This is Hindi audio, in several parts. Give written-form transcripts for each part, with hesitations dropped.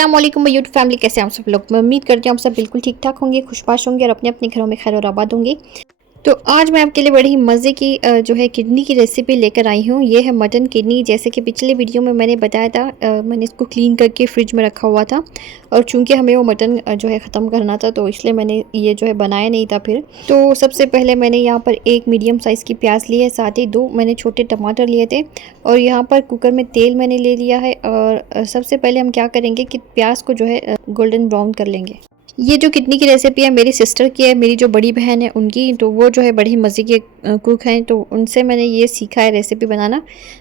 अस्सलाम वालेकुम यूट्यूब फैमिली, कैसे हैं आप सब लोग। मैं उम्मीद करती हूँ आप सब बिल्कुल ठीक ठाक होंगे, खुशबाश होंगे और अपने अपने घरों में खैर और आबाद होंगे। तो आज मैं आपके लिए बड़ी ही मज़े की जो है किडनी की रेसिपी लेकर आई हूँ। ये है मटन किडनी। जैसे कि पिछले वीडियो में मैंने बताया था, मैंने इसको क्लीन करके फ्रिज में रखा हुआ था और चूंकि हमें वो मटन जो है ख़त्म करना था तो इसलिए मैंने ये जो है बनाया नहीं था। फिर तो सबसे पहले मैंने यहाँ पर एक मीडियम साइज़ की प्याज ली है, साथ ही 2 मैंने छोटे टमाटर लिए थे और यहाँ पर कुकर में तेल मैंने ले लिया है। और सबसे पहले हम क्या करेंगे कि प्याज को जो है गोल्डन ब्राउन कर लेंगे। ये जो किडनी की रेसिपी है मेरी सिस्टर की है, मेरी जो बड़ी बहन है उनकी। तो वो जो है बड़ी मज़े के कुक हैं, तो उनसे मैंने ये सीखा है रेसिपी बनाना।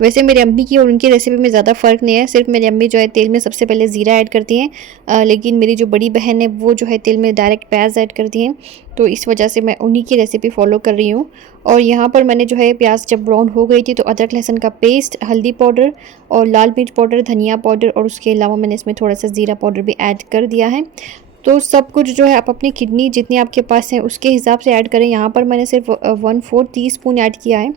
वैसे मेरी अम्मी की और उनकी रेसिपी में ज़्यादा फ़र्क नहीं है, सिर्फ मेरी अम्मी जो है तेल में सबसे पहले ज़ीरा ऐड करती हैं, लेकिन मेरी जो बड़ी बहन है वो जो है तेल में डायरेक्ट प्याज ऐड करती हैं। तो इस वजह से मैं उन्हीं की रेसिपी फॉलो कर रही हूँ। और यहाँ पर मैंने जो है प्याज जब ब्राउन हो गई थी तो अदरक लहसुन का पेस्ट, हल्दी पाउडर और लाल मिर्च पाउडर, धनिया पाउडर और उसके अलावा मैंने इसमें थोड़ा सा ज़ीरा पाउडर भी ऐड कर दिया है। तो सब कुछ जो है आप अपनी किडनी जितनी आपके पास है उसके हिसाब से ऐड करें। यहाँ पर मैंने सिर्फ 1/4 टीस्पून ऐड किया है।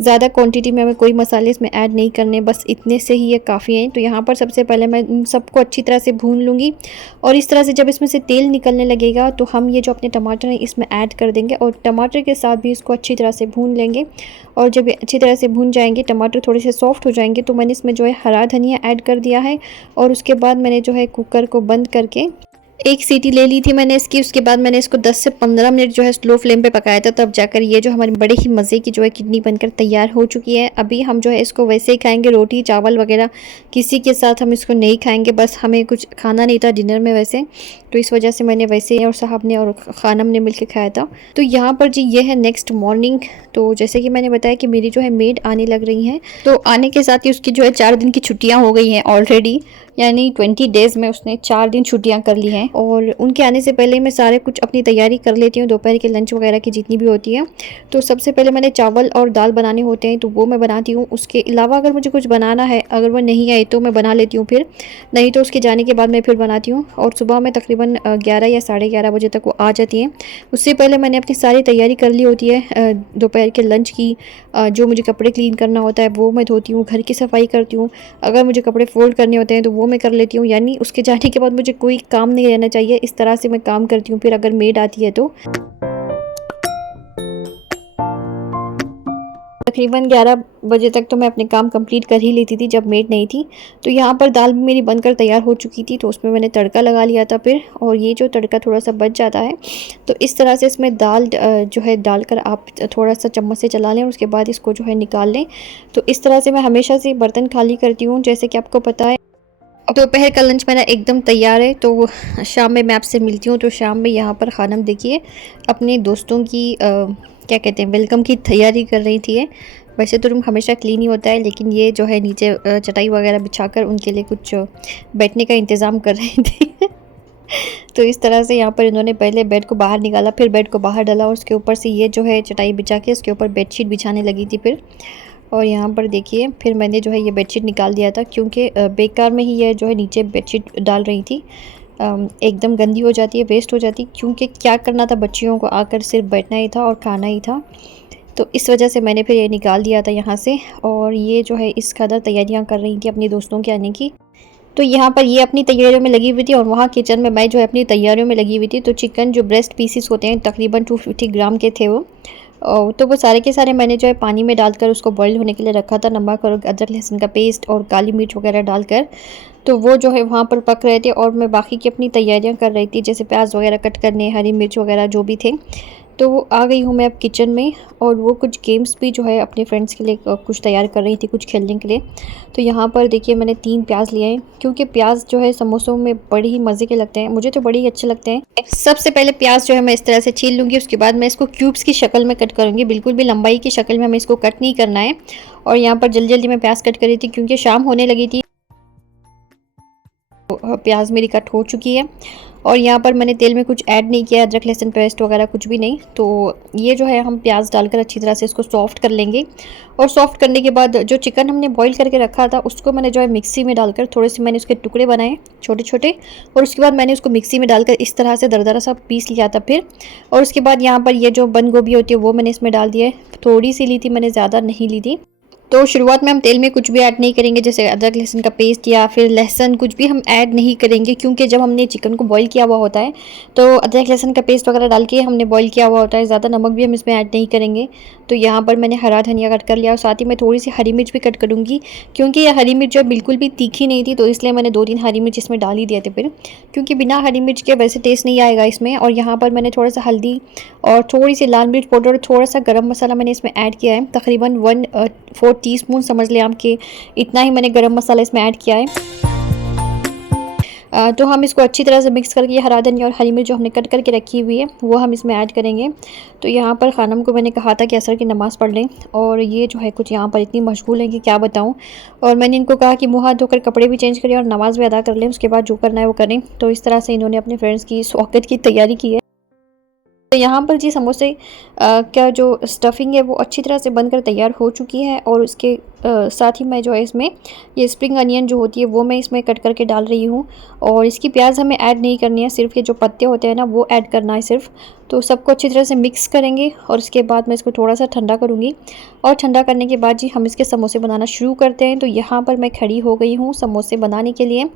ज़्यादा क्वांटिटी में हमें कोई मसाले इसमें ऐड नहीं करने, बस इतने से ही ये काफ़ी हैं। तो यहाँ पर सबसे पहले मैं इन सबको अच्छी तरह से भून लूँगी और इस तरह से जब इसमें से तेल निकलने लगेगा तो हम ये जो अपने टमाटर हैं इसमें ऐड कर देंगे और टमाटर के साथ भी इसको अच्छी तरह से भून लेंगे। और जब ये अच्छी तरह से भून जाएंगे, टमाटर थोड़े से सॉफ्ट हो जाएंगे, तो मैंने इसमें जो है हरा धनिया ऐड कर दिया है। और उसके बाद मैंने जो है कुकर को बंद करके एक सीटी ले ली थी मैंने इसकी। उसके बाद मैंने इसको 10 से 15 मिनट जो है स्लो फ्लेम पे पकाया था, तब जाकर ये जो हमारी बड़े ही मज़े की जो है किडनी बनकर तैयार हो चुकी है। अभी हम जो है इसको वैसे ही खाएंगे, रोटी चावल वगैरह किसी के साथ हम इसको नहीं खाएंगे। बस हमें कुछ खाना नहीं था डिनर में वैसे, तो इस वजह से मैंने वैसे और साहब ने और खानम ने मिल के खाया था। तो यहाँ पर जी ये है नेक्स्ट मॉर्निंग। तो जैसे कि मैंने बताया कि मेरी जो है मेड आने लग रही हैं, तो आने के साथ ही उसकी जो है 4 दिन की छुट्टियाँ हो गई हैं ऑलरेडी, यानी 20 डेज़ में उसने 4 दिन छुट्टियां कर ली हैं। और उनके आने से पहले मैं सारे कुछ अपनी तैयारी कर लेती हूँ, दोपहर के लंच वगैरह की जितनी भी होती है। तो सबसे पहले मैंने चावल और दाल बनाने होते हैं तो वो मैं बनाती हूँ। उसके अलावा अगर मुझे कुछ बनाना है, अगर वो नहीं आए तो मैं बना लेती हूँ, फिर नहीं तो उसके जाने के बाद मैं फिर बनाती हूँ। और सुबह में तकरीबन 11 या 11:30 बजे तक वो आ जाती हैं। उससे पहले मैंने अपनी सारी तैयारी कर ली होती है दोपहर के लंच की। जो मुझे कपड़े क्लीन करना होता है वो मैं धोती हूँ, घर की सफाई करती हूँ, अगर मुझे कपड़े फोल्ड करने होते हैं तो वो मैं कर लेती हूँ। यानी उसके जाने के बाद मुझे कोई काम नहीं रहना चाहिए, इस तरह से मैं काम करती हूँ। फिर अगर मेड आती है तो तकरीबन 11 बजे तक तो मैं अपने काम कंप्लीट कर ही लेती थी जब मेड नहीं थी। तो यहाँ पर दाल भी मेरी बनकर तैयार हो चुकी थी, तो उसमें मैंने तड़का लगा लिया था फिर। और ये जो तड़का थोड़ा सा बच जाता है तो इस तरह से इसमें दाल जो है डालकर आप थोड़ा सा चम्मच से चला लें और उसके बाद इसको जो है निकाल लें। तो इस तरह से मैं हमेशा से बर्तन खाली करती हूँ, जैसे कि आपको पता है। दोपहर का लंच मेरा एकदम तैयार है, तो शाम में मैं आपसे मिलती हूँ। तो शाम में यहाँ पर खानम देखिए अपने दोस्तों की क्या कहते हैं, वेलकम की तैयारी कर रही थी। वैसे तो रूम हमेशा क्लीन ही होता है, लेकिन ये जो है नीचे चटाई वगैरह बिछाकर उनके लिए कुछ बैठने का इंतज़ाम कर रही थी। तो इस तरह से यहाँ पर इन्होंने पहले बेड को बाहर निकाला, फिर बेड को बाहर डाला और उसके ऊपर से ये जो है चटाई बिछा के उसके ऊपर बेडशीट बिछाने लगी थी फिर। और यहाँ पर देखिए फिर मैंने जो है ये बेडशीट निकाल दिया था, क्योंकि बेकार में ही ये जो है नीचे बेडशीट डाल रही थी। एकदम गंदी हो जाती है, वेस्ट हो जाती है, क्योंकि क्या करना था, बच्चियों को आकर सिर्फ बैठना ही था और खाना ही था। तो इस वजह से मैंने फिर ये निकाल दिया था यहाँ से। और ये जो है इस कदर तैयारियाँ कर रही थी अपनी दोस्तों के आने की। तो यहाँ पर ये अपनी तैयारियों में लगी हुई थी और वहाँ किचन में मैं जो है अपनी तैयारियों में लगी हुई थी। तो चिकन जो ब्रेस्ट पीसीस होते हैं तकरीबन 250 ग्राम के थे वो। तो वो सारे के सारे मैंने जो है पानी में डालकर उसको बॉईल होने के लिए रखा था, नमक और अदरक लहसुन का पेस्ट और काली मिर्च वगैरह डालकर। तो वो जो है वहाँ पर पक रहे थे और मैं बाकी की अपनी तैयारियाँ कर रही थी, जैसे प्याज वगैरह कट करने, हरी मिर्च वगैरह जो भी थे। तो आ गई हूँ मैं अब किचन में और वो कुछ गेम्स भी जो है अपने फ्रेंड्स के लिए कुछ तैयार कर रही थी, कुछ खेलने के लिए। तो यहाँ पर देखिए मैंने 3 प्याज लिए हैं, क्योंकि प्याज जो है समोसों में बड़े ही मज़े के लगते हैं, मुझे तो बड़े ही अच्छे लगते हैं। सबसे पहले प्याज जो है मैं इस तरह से छील लूँगी, उसके बाद मैं इसको क्यूब्स की शक्ल में कट करूँगी, बिल्कुल भी लंबाई की शक्ल में हमें इसको कट नहीं करना है। और यहाँ पर जल्दी जल्दी मैं प्याज कट कर रही थी क्योंकि शाम होने लगी थी। प्याज मेरी कट हो चुकी है और यहाँ पर मैंने तेल में कुछ ऐड नहीं किया, अदरक लहसुन पेस्ट वगैरह कुछ भी नहीं। तो ये जो है हम प्याज डालकर अच्छी तरह से इसको सॉफ्ट कर लेंगे। और सॉफ्ट करने के बाद जो चिकन हमने बॉईल करके रखा था उसको मैंने जो है मिक्सी में डालकर थोड़े से मैंने उसके टुकड़े बनाए छोटे छोटे, और उसके बाद मैंने उसको मिक्सी में डालकर इस तरह से दरदरा सा पीस लिया था फिर। और उसके बाद यहाँ पर ये जो बंद गोभी होती है वो मैंने इसमें डाल दिया है, थोड़ी सी ली थी मैंने, ज़्यादा नहीं ली थी। तो शुरुआत में हम तेल में कुछ भी ऐड नहीं करेंगे, जैसे अदरक लहसुन का पेस्ट या फिर लहसुन कुछ भी हम ऐड नहीं करेंगे, क्योंकि जब हमने चिकन को बॉईल किया हुआ होता है तो अदरक लहसुन का पेस्ट वगैरह डाल के हमने बॉईल किया हुआ होता है। ज़्यादा नमक भी हम इसमें ऐड नहीं करेंगे। तो यहाँ पर मैंने हरा धनिया कट कर लिया और साथ ही मैं थोड़ी सी हरी मिर्च भी कट करूँगी, क्योंकि यह हरी मिर्च जो बिल्कुल भी तीखी नहीं थी, तो इसलिए मैंने 2-3 हरी मिर्च इसमें डाल ही दिए थे फिर, क्योंकि बिना हरी मिर्च के वैसे टेस्ट नहीं आएगा इसमें। और यहाँ पर मैंने थोड़ा सा हल्दी और थोड़ी सी लाल मिर्च पाउडर और थोड़ा सा गरम मसाला मैंने इसमें ऐड किया है, तकरीबन 1/4 टीस्पून समझ लें आप कि इतना ही मैंने गरम मसाला इसमें ऐड किया है। तो हम इसको अच्छी तरह से मिक्स करके हरा धनिया और हरी मिर्च जो हमने कट करके रखी हुई है वो हम इसमें ऐड करेंगे। तो यहाँ पर खानम को मैंने कहा था कि असर की नमाज़ पढ़ लें, और ये जो है कुछ यहाँ पर इतनी मशगूल है कि क्या बताऊँ। और मैंने इनको कहा कि मुँह हाथ धोकर कपड़े भी चेंज करें और नमाज़ भी अदा कर लें, उसके बाद जो करना है वो करें। तो इस तरह से इन्होंने अपने फ्रेंड्स की स्वागत की तैयारी की है। तो यहाँ पर जी समोसे का जो स्टफ़िंग है वो अच्छी तरह से बनकर तैयार हो चुकी है, और उसके साथ ही मैं जो है इसमें ये स्प्रिंग अनियन जो होती है वो मैं इसमें कट करके डाल रही हूँ। और इसकी प्याज हमें ऐड नहीं करनी है, सिर्फ ये जो पत्ते होते हैं ना वो ऐड करना है सिर्फ। तो सबको अच्छी तरह से मिक्स करेंगे और उसके बाद मैं इसको थोड़ा सा ठंडा करूँगी, और ठंडा करने के बाद जी हम इसके समोसे बनाना शुरू करते हैं। तो यहाँ पर मैं खड़ी हो गई हूँ समोसे बनाने के लिए।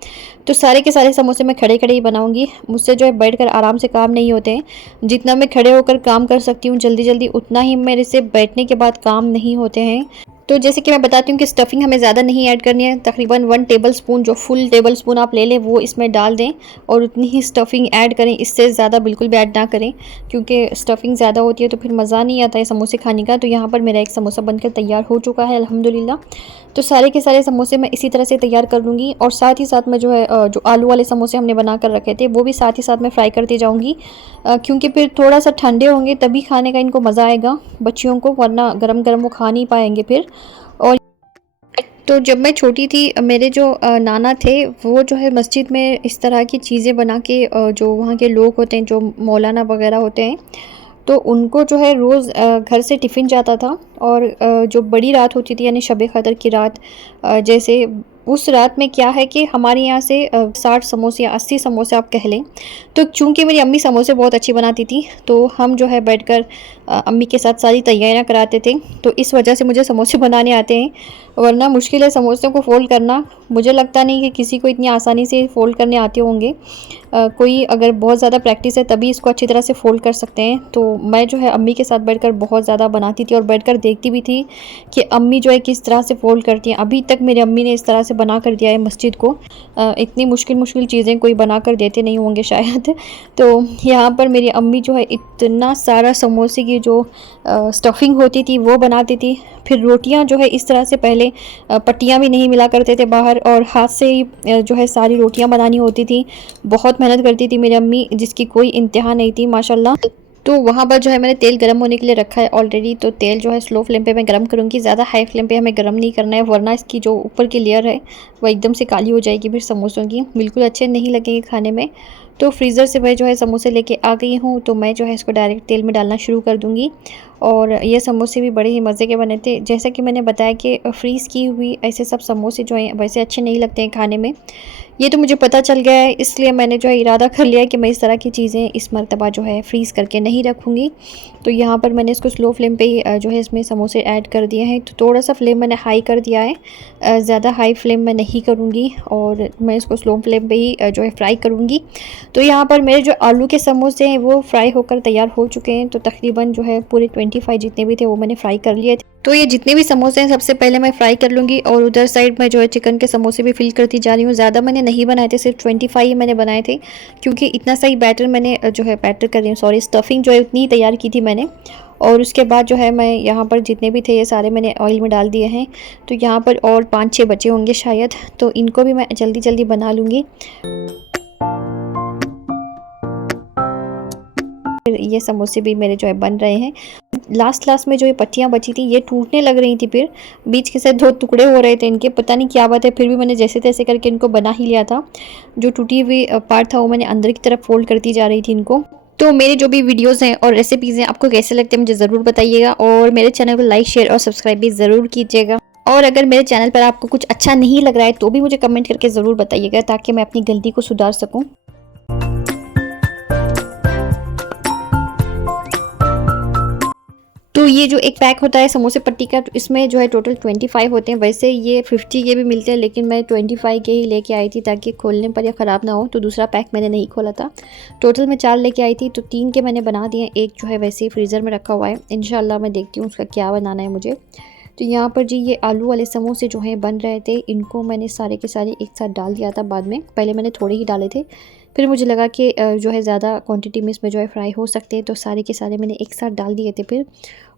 तो सारे के सारे समोसे मैं खड़े खड़े ही बनाऊँगी, मुझसे जो है बैठकर आराम से काम नहीं होते हैं। जितना मैं खड़े होकर काम कर सकती हूँ जल्दी जल्दी, उतना ही मेरे से बैठने के बाद काम नहीं होते हैं। तो जैसे कि मैं बताती हूँ कि स्टफ़िंग हमें ज़्यादा नहीं ऐड करनी है, तकरीबन 1 टेबलस्पून जो फुल टेबलस्पून आप ले लें वो इसमें डाल दें, और उतनी ही स्टफ़िंग ऐड करें, इससे ज़्यादा बिल्कुल भी ऐड ना करें, क्योंकि स्टफ़िंग ज़्यादा होती है तो फिर मज़ा नहीं आता है समोसे खाने का। तो यहाँ पर मेरा एक समोसा बनकर तैयार हो चुका है अल्हम्दुलिल्लाह। तो सारे के सारे समोसे मैं इसी तरह से तैयार कर लूँगी, और साथ ही साथ मैं जो है जो आलू वाले समोसे हमने बना कर रखे थे वो भी साथ ही साथ मैं फ्राई करती जाऊँगी, क्योंकि फिर थोड़ा सा ठंडे होंगे तभी खाने का इनको मज़ा आएगा बच्चियों को, वरना गरम गरम वो खा नहीं पाएंगे फिर। और तो जब मैं छोटी थी मेरे जो नाना थे वो जो है मस्जिद में इस तरह की चीज़ें बना के जो वहाँ के लोग होते हैं, जो मौलाना वगैरह होते हैं, तो उनको जो है रोज़ घर से टिफ़िन जाता था। और जो बड़ी रात होती थी यानी शब कदर की रात, जैसे उस रात में क्या है कि हमारे यहाँ से 60 समोसे या 80 समोसे आप कह लें। तो चूँकि मेरी अम्मी समोसे बहुत अच्छी बनाती थी, तो हम जो है बैठकर अम्मी के साथ सारी तैयारियाँ कराते थे। तो इस वजह से मुझे समोसे बनाने आते हैं, वरना मुश्किल है समोसे को फ़ोल्ड करना। मुझे लगता नहीं कि किसी को इतनी आसानी से फ़ोल्ड करने आते होंगे। कोई अगर बहुत ज़्यादा प्रैक्टिस है तभी इसको अच्छी तरह से फ़ोल्ड कर सकते हैं। तो मैं जो है अम्मी के साथ बैठकर बहुत ज़्यादा बनाती थी और बैठकर देखती भी थी कि अम्मी जो है किस तरह से फ़ोल्ड करती हैं। अभी तक मेरी अम्मी ने इस तरह से बना कर दिया है मस्जिद को। इतनी मुश्किल चीज़ें कोई बना कर देते नहीं होंगे शायद। तो यहाँ पर मेरी अम्मी जो है इतना सारा समोसे की जो स्टफ़िंग होती थी वो बनाती थी। फिर रोटियाँ जो है इस तरह से पहले पट्टियाँ भी नहीं मिला करते थे बाहर, और हाथ से ही जो है सारी रोटियाँ बनानी होती थी। बहुत मेहनत करती थी मेरी अम्मी, जिसकी कोई इंतहा नहीं थी माशाल्लाह। तो वहाँ पर जो है मैंने तेल गरम होने के लिए रखा है ऑलरेडी। तो तेल जो है स्लो फ्लेम पे मैं गरम करूँगी, ज़्यादा हाई फ्लेम पे हमें गरम नहीं करना है, वरना इसकी जो ऊपर की लेयर है वो एकदम से काली हो जाएगी फिर समोसों की, बिल्कुल अच्छे नहीं लगेंगे खाने में। तो फ्रीज़र से मैं जो है समोसे लेके आ गई हूँ, तो मैं जो है इसको डायरेक्ट तेल में डालना शुरू कर दूँगी। और ये समोसे भी बड़े ही मज़े के बने थे। जैसा कि मैंने बताया कि फ्रीज़ की हुई ऐसे सब समोसे जो हैं वैसे अच्छे नहीं लगते हैं खाने में। ये तो मुझे पता चल गया है, इसलिए मैंने जो है इरादा कर लिया है कि मैं इस तरह की चीज़ें इस मर्तबा जो है फ्रीज़ करके नहीं रखूँगी। तो यहाँ पर मैंने इसको स्लो फ्लेम पे ही जो है इसमें समोसे ऐड कर दिए हैं। तो थोड़ा सा फ्लेम मैंने हाई कर दिया है, ज़्यादा हाई फ्लेम मैं नहीं करूँगी, और मैं इसको स्लो फ्लेम पे ही जो है फ्राई करूँगी। तो यहाँ पर मेरे जो आलू के समोसे हैं वो फ्राई होकर तैयार हो चुके हैं। तो तकरीबन जो है पूरे 25 जितने भी थे वो मैंने फ्राई कर लिए थे। तो ये जितने भी समोसे हैं सबसे पहले मैं फ्राई कर लूँगी, और उधर साइड में जो है चिकन के समोसे भी फिल करती जा रही हूँ। ज़्यादा मैंने नहीं बनाए थे, सिर्फ 25 ही मैंने बनाए थे, क्योंकि इतना सही बैटर मैंने जो है बैटर कर रही हूँ, सॉरी स्टफ़िंग जो है उतनी ही तैयार की थी मैंने। और उसके बाद जो है मैं यहाँ पर जितने भी थे ये सारे मैंने ऑयल में डाल दिए हैं। तो यहाँ पर और 5-6 बचे होंगे शायद, तो इनको भी मैं जल्दी जल्दी बना लूँगी। ये समोसे भी मेरे जो है बन रहे हैं। लास्ट में जो ये पट्टियाँ बची थी ये टूटने लग रही थी, फिर बीच के से 2 टुकड़े हो रहे थे इनके, पता नहीं क्या बात है, फिर भी मैंने जैसे तैसे करके इनको बना ही लिया था। जो टूटी हुई पार्ट था वो मैंने अंदर की तरफ फोल्ड करती जा रही थी इनको। तो मेरे जो भी वीडियोस हैं और रेसिपीज़ हैं आपको कैसे लगते हैं मुझे ज़रूर बताइएगा, और मेरे चैनल को लाइक शेयर और सब्सक्राइब भी ज़रूर कीजिएगा। और अगर मेरे चैनल पर आपको कुछ अच्छा नहीं लग रहा है तो भी मुझे कमेंट करके ज़रूर बताइएगा, ताकि मैं अपनी गलती को सुधार सकूँ। तो ये जो एक पैक होता है समोसे पट्टी का, तो इसमें जो है टोटल 25 होते हैं। वैसे ये 50 के भी मिलते हैं, लेकिन मैं 25 के ही लेके आई थी ताकि खोलने पर या ख़राब ना हो, तो दूसरा पैक मैंने नहीं खोला था। टोटल मैं 4 लेके आई थी, तो 3 के मैंने बना दिए, एक जो है वैसे ही फ्रीज़र में रखा हुआ है। इंशाल्लाह मैं देखती हूँ उसका क्या बनाना है मुझे। तो यहाँ पर जी ये आलू वाले समोसे जो हैं बन रहे थे, इनको मैंने सारे के सारे एक साथ डाल दिया था बाद में। पहले मैंने थोड़े ही डाले थे, फिर मुझे लगा कि जो है ज़्यादा क्वांटिटी में इसमें जो है फ्राई हो सकते हैं, तो सारे के सारे मैंने एक साथ डाल दिए थे फिर।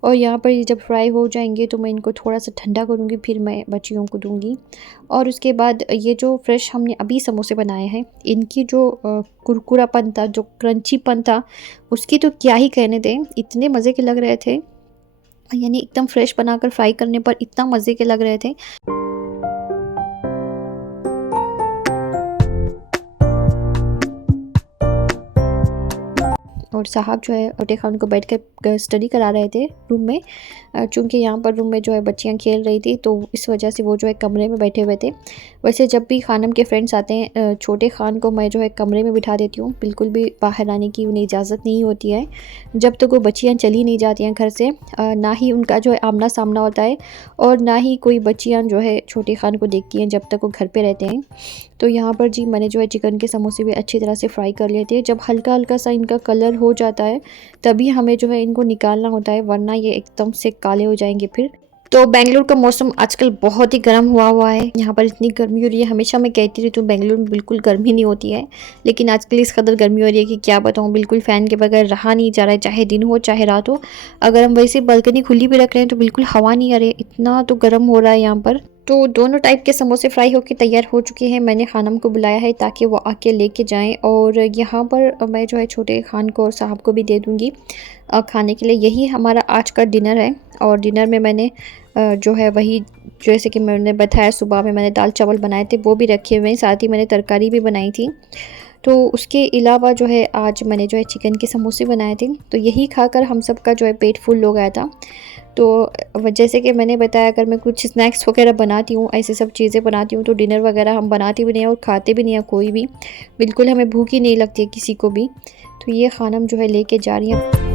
और यहाँ पर ये जब फ्राई हो जाएंगे तो मैं इनको थोड़ा सा ठंडा करूँगी, फिर मैं बच्चियों को दूँगी। और उसके बाद ये जो फ्रेश हमने अभी समोसे बनाए हैं, इनकी जो कुरकुरापन था, जो क्रंचीपन था, उसकी तो क्या ही कहने दें, इतने मज़े के लग रहे थे। यानी एकदम फ्रेश बनाकर फ्राई करने पर इतना मज़े के लग रहे थे। और साहब जो है छोटे खान को बैठ कर स्टडी करा रहे थे रूम में, चूँकि यहाँ पर रूम में जो है बच्चियाँ खेल रही थी, तो इस वजह से वो जो है कमरे में बैठे हुए थे। वैसे जब भी खानम के फ्रेंड्स आते हैं, छोटे खान को मैं जो है कमरे में बिठा देती हूँ, बिल्कुल भी बाहर आने की उन्हें इजाज़त नहीं होती है जब तक वो बच्चियाँ चली नहीं जाती हैं घर से। ना ही उनका जो है आमना सामना होता है, और ना ही कोई बच्चियाँ जो है छोटे खान को देखती हैं जब तक वो घर पर रहते हैं। तो यहाँ पर जी मैंने जो है चिकन के समोसे भी अच्छी तरह से फ्राई कर लिए थे। जब हल्का हल्का सा इनका कलर हो जाता है तभी हमें जो है इनको निकालना होता है, वरना ये एकदम से काले हो जाएंगे फिर। तो बेंगलुरु का मौसम आजकल बहुत ही गर्म हुआ है। यहाँ पर इतनी गर्मी हो रही है, हमेशा मैं कहती रहती हूँ बेंगलुरु में बिल्कुल गर्मी नहीं होती है, लेकिन आजकल इस कदर गर्मी हो रही है कि क्या बताऊँ, बिल्कुल फ़ैन के बगैर रहा नहीं जा रहा है, चाहे दिन हो चाहे रात हो। अगर हम वैसे बालकनी खुली भी रख रहे हैं तो बिल्कुल हवा नहीं आ रही, इतना तो गर्म हो रहा है यहाँ पर। तो दोनों टाइप के समोसे फ्राई होकर तैयार हो चुके हैं। मैंने खानम को बुलाया है ताकि वो आके लेके जाएं, और यहाँ पर मैं जो है छोटे खान को और साहब को भी दे दूँगी खाने के लिए। यही हमारा आज का डिनर है। और डिनर में मैंने जो है वही, जैसे कि मैंने बताया सुबह में मैंने दाल चावल बनाए थे वो भी रखे हुए हैं, साथ ही मैंने तरकारी भी बनाई थी। तो उसके अलावा जो है आज मैंने जो है चिकन के समोसे बनाए थे। तो यही खाकर हम सब का जो है पेट फुल हो गया था। तो जैसे कि मैंने बताया, अगर मैं कुछ स्नैक्स वगैरह बनाती हूँ, ऐसे सब चीज़ें बनाती हूँ, तो डिनर वगैरह हम बनाती भी नहीं हैं और खाते भी नहीं हैं कोई भी, बिल्कुल हमें भूख ही नहीं लगती है किसी को भी। तो ये खानम जो है लेके जा रही है।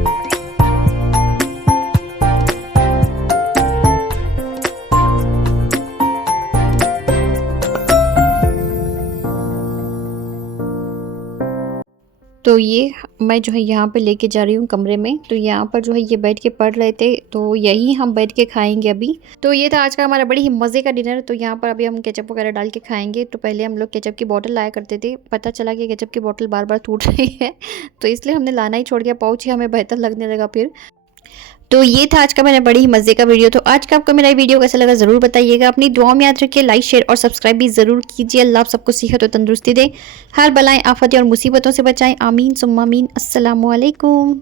तो ये मैं जो है यहाँ पे लेके जा रही हूँ कमरे में। तो यहाँ पर जो है ये बैठ के पढ़ रहे थे, तो यही हम बैठ के खाएंगे अभी। तो ये था आज का हमारा बड़ी ही मज़े का डिनर। तो यहाँ पर अभी हम केचप वगैरह डाल के खाएंगे। तो पहले हम लोग केचप की बोतल लाया करते थे, पता चला कि केचप की बोतल बार बार टूट रही है, तो इसलिए हमने लाना ही छोड़ दिया, पाउच ही हमें बेहतर लगने लगा फिर। तो ये था आज का मेरा बड़ी ही मज़े का वीडियो। तो आज का आपको मेरा वीडियो कैसा लगा ज़रूर बताइएगा। अपनी दुआ में याद रखिए, लाइक शेयर और सब्सक्राइब भी ज़रूर कीजिए। अल्लाह आप सबको सेहत और तंदुरुस्ती दे, हर बलाएं आफतें और मुसीबतों से बचाएं। आमीन सुम्मा आमीन। अस्सलामु अलैकुम।